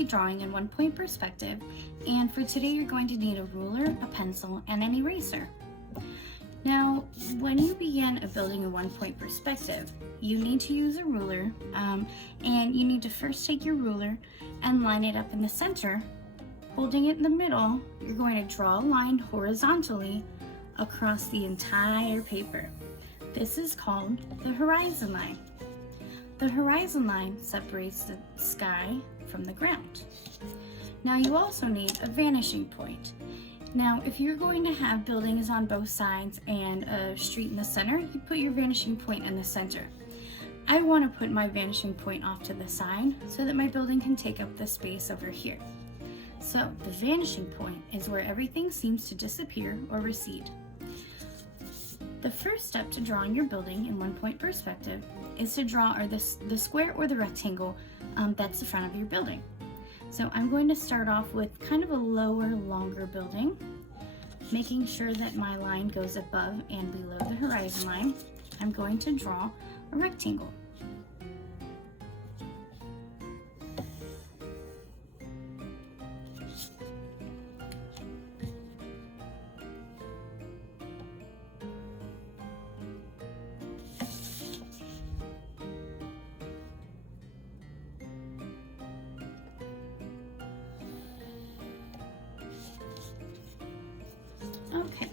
be drawing in 1-point perspective, and for today you're going to need a ruler, a pencil, and an eraser. Now, when you begin a building in 1-point perspective, you need to use a ruler, and you need to first take your ruler and line it up in the center. Holding it in the middle, you're going to draw a line horizontally across the entire paper. This is called the horizon line. The horizon line separates the sky from the ground. Now you also need a vanishing point. Now if you're going to have buildings on both sides and a street in the center, you put your vanishing point in the center. I want to put my vanishing point off to the side so that my building can take up the space over here. So the vanishing point is where everything seems to disappear or recede. The first step to drawing your building in 1-point perspective is to draw the square or the rectangle that's the front of your building. So I'm going to start off with kind of a lower, longer building, making sure that my line goes above and below the horizon line. I'm going to draw a rectangle. Okay,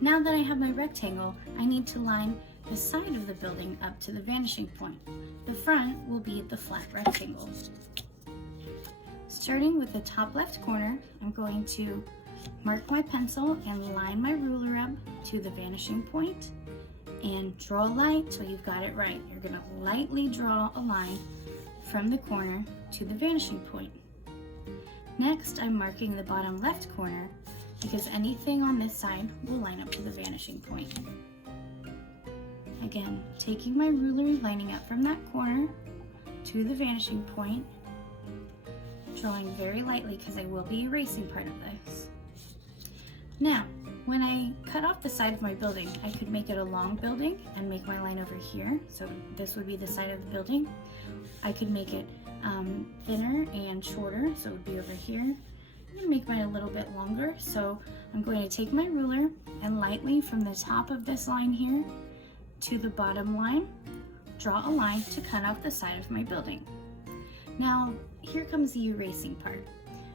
now that I have my rectangle, I need to line the side of the building up to the vanishing point. The front will be the flat rectangle. Starting with the top left corner, I'm going to mark my pencil and line my ruler up to the vanishing point and draw a line till you've got it right. You're going to lightly draw a line from the corner to the vanishing point. Next, I'm marking the bottom left corner because anything on this side will line up to the vanishing point. Again, taking my ruler, lining up from that corner to the vanishing point, drawing very lightly because I will be erasing part of this. Now, when I cut off the side of my building, I could make it a long building and make my line over here. So this would be the side of the building. I could make it thinner and shorter, so it would be over here. I'm going to make mine a little bit longer, so I'm going to take my ruler and lightly from the top of this line here to the bottom line, draw a line to cut off the side of my building. Now, here comes the erasing part.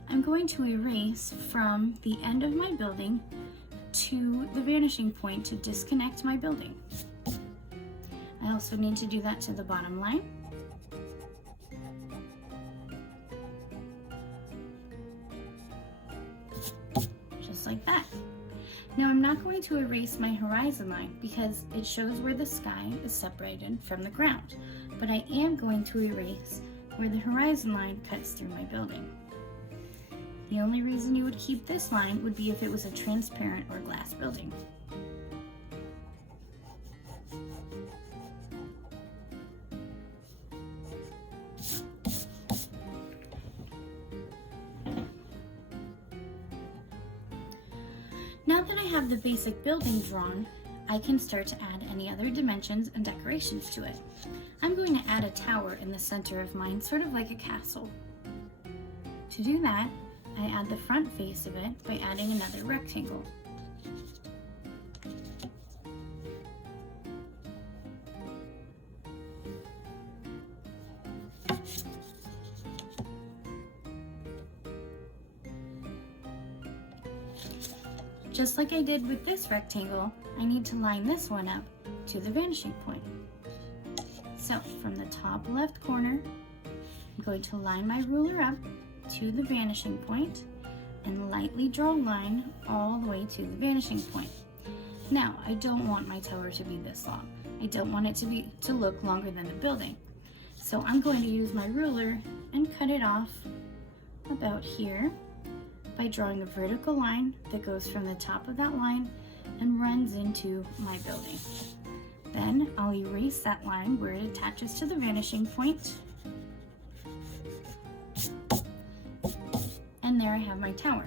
I'm going to erase from the end of my building to the vanishing point to disconnect my building. I also need to do that to the bottom line. Like that. Now I'm not going to erase my horizon line because it shows where the sky is separated from the ground, but I am going to erase where the horizon line cuts through my building. The only reason you would keep this line would be if it was a transparent or glass building. Now that I have the basic building drawn, I can start to add any other dimensions and decorations to it. I'm going to add a tower in the center of mine, sort of like a castle. To do that, I add the front face of it by adding another rectangle. Just like I did with this rectangle, I need to line this one up to the vanishing point. So from the top left corner, I'm going to line my ruler up to the vanishing point and lightly draw a line all the way to the vanishing point. Now, I don't want my tower to be this long. I don't want it to look longer than the building. So I'm going to use my ruler and cut it off about here by drawing a vertical line that goes from the top of that line and runs into my building. Then I'll erase that line where it attaches to the vanishing point. And there I have my tower.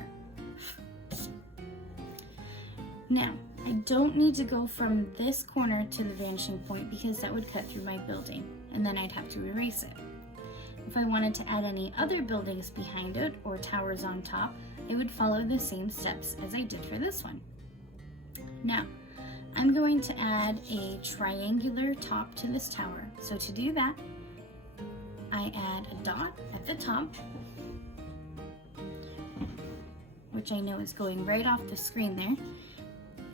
Now, I don't need to go from this corner to the vanishing point because that would cut through my building and then I'd have to erase it. If I wanted to add any other buildings behind it or towers on top, I would follow the same steps as I did for this one. Now, I'm going to add a triangular top to this tower. So to do that, I add a dot at the top, which I know is going right off the screen there.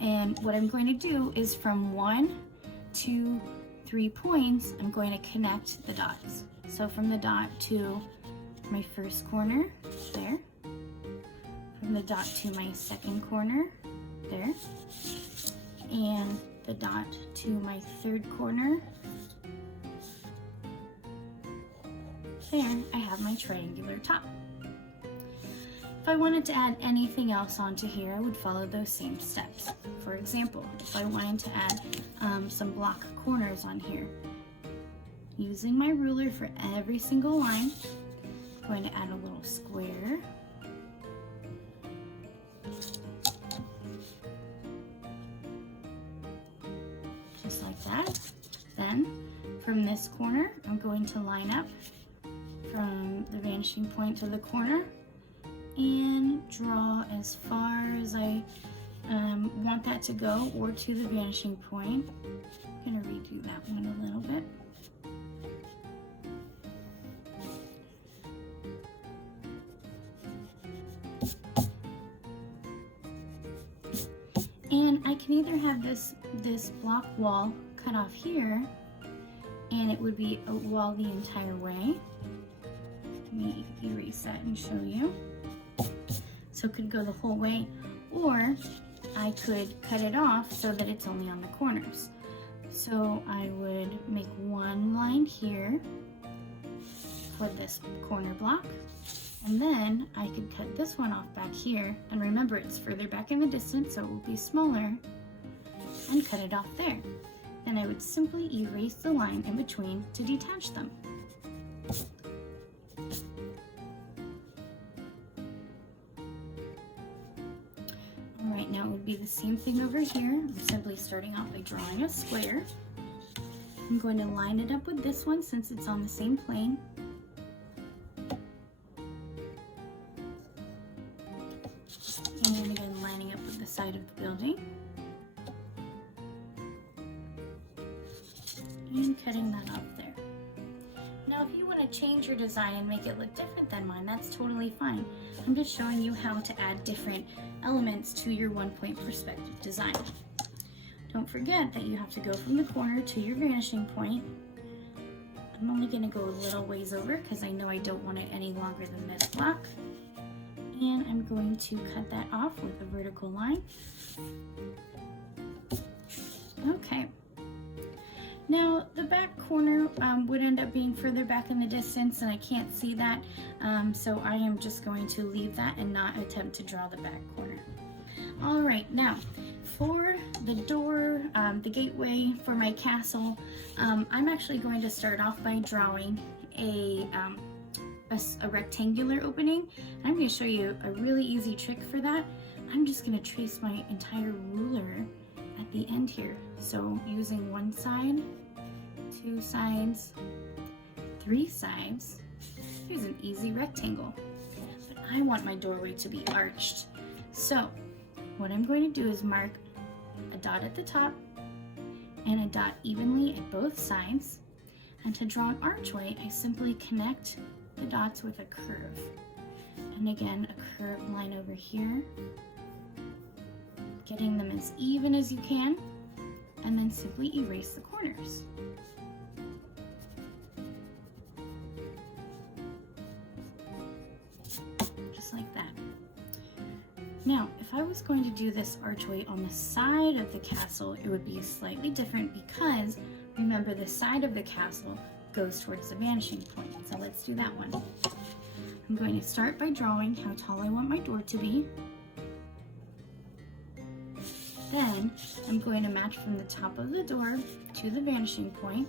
And what I'm going to do is from 1, 2, 3 points, I'm going to connect the dots. So from the dot to my first corner, there. From the dot to my second corner, there. And the dot to my third corner, there. I have my triangular top. If I wanted to add anything else onto here, I would follow those same steps. For example, if I wanted to add some block corners on here, using my ruler for every single line, I'm going to add a little square. Just like that. Then from this corner, I'm going to line up from the vanishing point to the corner and draw as far as I want that to go, or to the vanishing point. I'm going to redo that one a little bit. And I can either have this block wall cut off here, and it would be a wall the entire way. Let me erase that and show you. So it could go the whole way, or I could cut it off so that it's only on the corners. So I would make one line here for this corner block, and then I could cut this one off back here, and remember it's further back in the distance so it will be smaller, and cut it off there. Then I would simply erase the line in between to detach them. Alright, now it would be the same thing over here. I'm simply starting off by drawing a square. I'm going to line it up with this one since it's on the same plane. And again, lining up with the side of the building. And cutting that off there. Now if you want to change your design and make it look different than mine, that's totally fine. I'm just showing you how to add different elements to your one-point perspective design. Don't forget that you have to go from the corner to your vanishing point. I'm only going to go a little ways over because I know I don't want it any longer than this block. And I'm going to cut that off with a vertical line. Okay. Now the back corner would end up being further back in the distance, and I can't see that, so I am just going to leave that and not attempt to draw the back corner. All right, now for the door, the gateway for my castle, I'm actually going to start off by drawing a rectangular opening. I'm going to show you a really easy trick for that. I'm just going to trace my entire ruler at the end here. So using one side, 2 sides, 3 sides, here's an easy rectangle. But I want my doorway to be arched. So what I'm going to do is mark a dot at the top and a dot evenly at both sides. And to draw an archway, I simply connect the dots with a curve. And again, a curved line over here, getting them as even as you can, and then simply erase the corners. Just like that. Now, if I was going to do this archway on the side of the castle, it would be slightly different because, remember, the side of the castle goes towards the vanishing point. So let's do that one. I'm going to start by drawing how tall I want my door to be. Then I'm going to match from the top of the door to the vanishing point.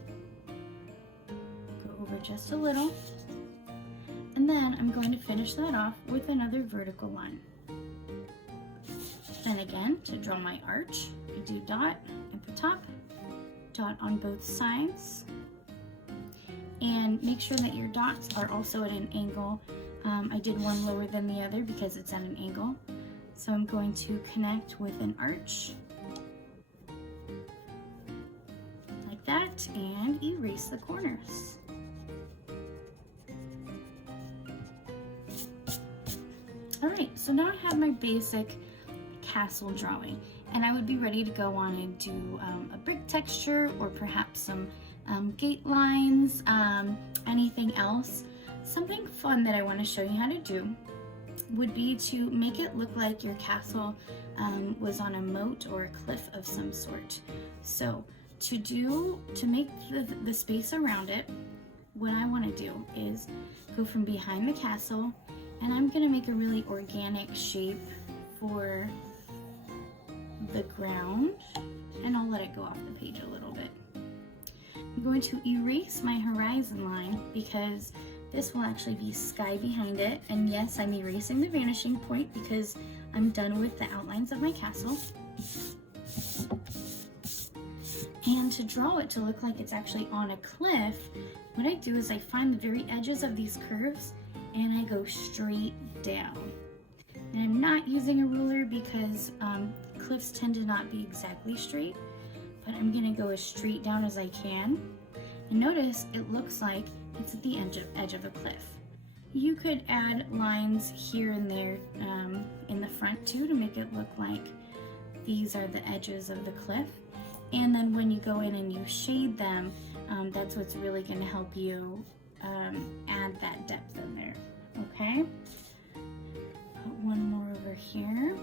Go over just a little. And then I'm going to finish that off with another vertical line. Then again, to draw my arch, I do dot at the top, dot on both sides, and make sure that your dots are also at an angle. I did one lower than the other because it's at an angle. So I'm going to connect with an arch like that and erase the corners. All right, so now I have my basic castle drawing, and I would be ready to go on and do a brick texture or perhaps some gate lines, anything else. Something fun that I want to show you how to do would be to make it look like your castle was on a moat or a cliff of some sort. So to make the space around it, what I want to do is go from behind the castle, and I'm going to make a really organic shape for the ground, and I'll let it go off the page a little bit. I'm going to erase my horizon line because this will actually be sky behind it, and yes, I'm erasing the vanishing point because I'm done with the outlines of my castle. And to draw it to look like it's actually on a cliff, what I do is I find the very edges of these curves and I go straight down. And I'm not using a ruler because cliffs tend to not be exactly straight, but I'm gonna go as straight down as I can. And notice it looks like it's at the edge of a cliff. You could add lines here and there in the front too to make it look like these are the edges of the cliff. And then when you go in and you shade them, that's what's really going to help you add that depth in there. Okay? Put one more over here.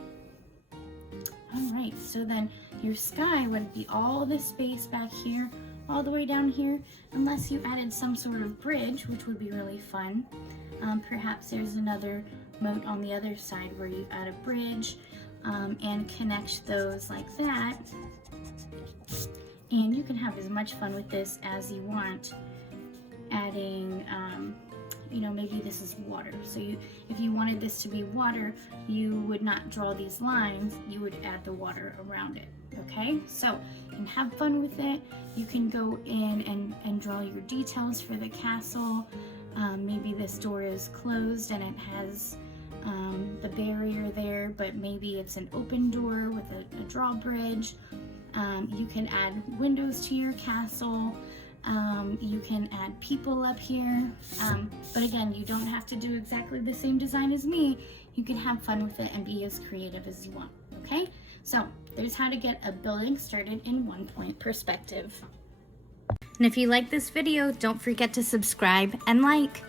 All right, so then your sky would be all this space back here, all the way down here, unless you added some sort of bridge, which would be really fun. Perhaps there's another moat on the other side where you add a bridge and connect those like that. And you can have as much fun with this as you want, adding, you know, maybe this is water. So if you wanted this to be water, you would not draw these lines, you would add the water around it. Okay, so you can have fun with it. You can go in and draw your details for the castle. Maybe this door is closed and it has the barrier there, but maybe it's an open door with a drawbridge. You can add windows to your castle. You can add people up here. But again, you don't have to do exactly the same design as me. You can have fun with it and be as creative as you want. Okay? So there's how to get a building started in 1-point perspective. And if you like this video, don't forget to subscribe and like.